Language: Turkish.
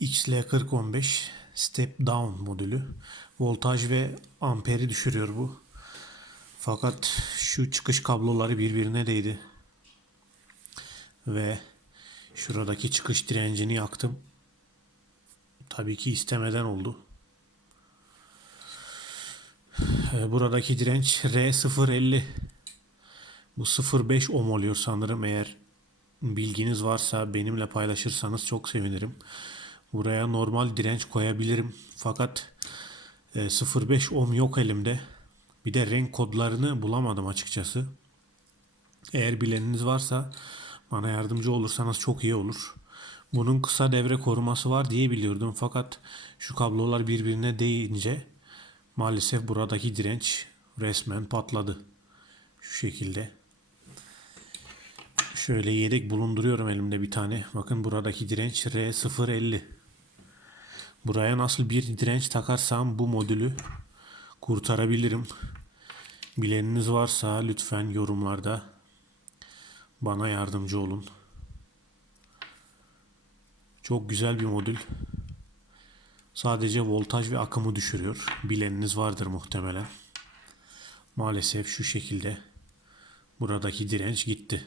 XL4015 Step Down modülü. Voltaj ve amperi düşürüyor bu. Fakat şu çıkış kabloları birbirine değdi. Ve şuradaki çıkış direncini yaktım. Tabii ki istemeden oldu. Ee, Buradaki direnç R050. Bu 0.5 ohm oluyor sanırım. Eğer bilginiz varsa benimle paylaşırsanız çok sevinirim. Buraya normal direnç koyabilirim. Fakat e, 0.5 ohm yok elimde. Bir de renk kodlarını bulamadım açıkçası. Eğer bileniniz varsa bana yardımcı olursanız çok iyi olur. Bunun kısa devre koruması var diye biliyordum fakat şu kablolar birbirine değince maalesef buradaki direnç resmen patladı. Şu şekilde. Şöyle yedek bulunduruyorum elimde bir tane. Bakın buradaki direnç R050. Buraya nasıl bir direnç takarsam bu modülü kurtarabilirim. Bileniniz varsa lütfen yorumlarda bana yardımcı olun. Çok güzel bir modül. Sadece voltaj ve akımı düşürüyor. Bileniniz vardır muhtemelen. Maalesef şu şekilde buradaki direnç gitti.